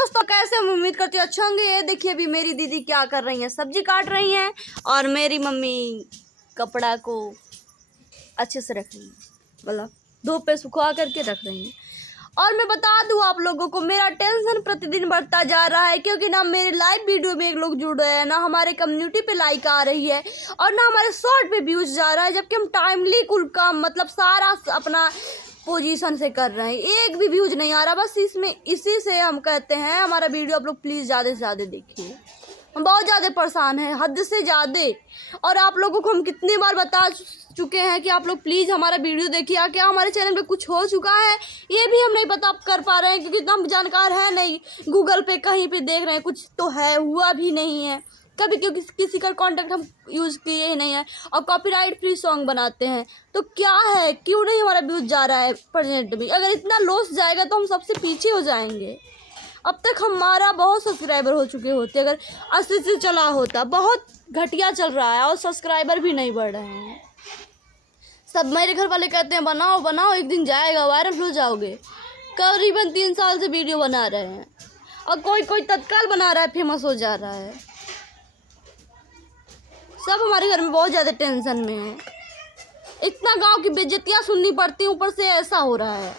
दोस्तों, कैसे हम उम्मीद करते हैं अच्छा होंगे। ये देखिए अभी मेरी दीदी क्या कर रही हैं, सब्जी काट रही हैं और मेरी मम्मी कपड़ा को अच्छे से रख रही है, मतलब धूप पे सुखा करके रख रही हैं। और मैं बता दूं आप लोगों को, मेरा टेंशन प्रतिदिन बढ़ता जा रहा है क्योंकि ना मेरे लाइव वीडियो में एक लोग जुड़ रहे हैं, ना हमारे कम्युनिटी पे लाइक आ रही है और ना हमारे शॉर्ट पे व्यूज जा रहा है, जबकि हम टाइमली कुल काम मतलब सारा अपना पोजीशन से कर रहे हैं, एक भी व्यूज नहीं आ रहा। बस इसी से हम कहते हैं हमारा वीडियो आप लोग प्लीज़ ज़्यादा से ज़्यादा देखिए। हम बहुत ज़्यादा परेशान हैं, हद से ज़्यादा। और आप लोगों को हम कितनी बार बता चुके हैं कि आप लोग प्लीज़ हमारा वीडियो देखिए। क्या हमारे चैनल पे कुछ हो चुका है ये भी हम नहीं पता कर पा रहे हैं क्योंकि इतना हम जानकार है नहीं। गूगल पे कहीं पे देख रहे हैं, कुछ तो है, हुआ भी नहीं है कभी, क्योंकि किसी का कॉन्टेक्ट हम यूज़ किए ही नहीं है और कॉपीराइट फ्री सॉन्ग बनाते हैं। तो क्या है, क्यों नहीं हमारा व्यूज़ जा रहा है प्रेजेंट में? अगर इतना लॉस जाएगा तो हम सबसे पीछे हो जाएंगे। अब तक हमारा बहुत सब्सक्राइबर हो चुके होते अगर 80 से चला होता। बहुत घटिया चल रहा है और सब्सक्राइबर भी नहीं बढ़ रहे हैं। सब मेरे घर वाले कहते हैं बनाओ बनाओ, एक दिन जाएगा, वायरल हो जाओगे। करीबन 3 साल से वीडियो बना रहे हैं और कोई तत्काल बना रहा है, फेमस हो जा रहा है। सब हमारे घर में बहुत ज़्यादा टेंशन में है। इतना गांव की बेइज्जतियाँ सुननी पड़ती, ऊपर से ऐसा हो रहा है।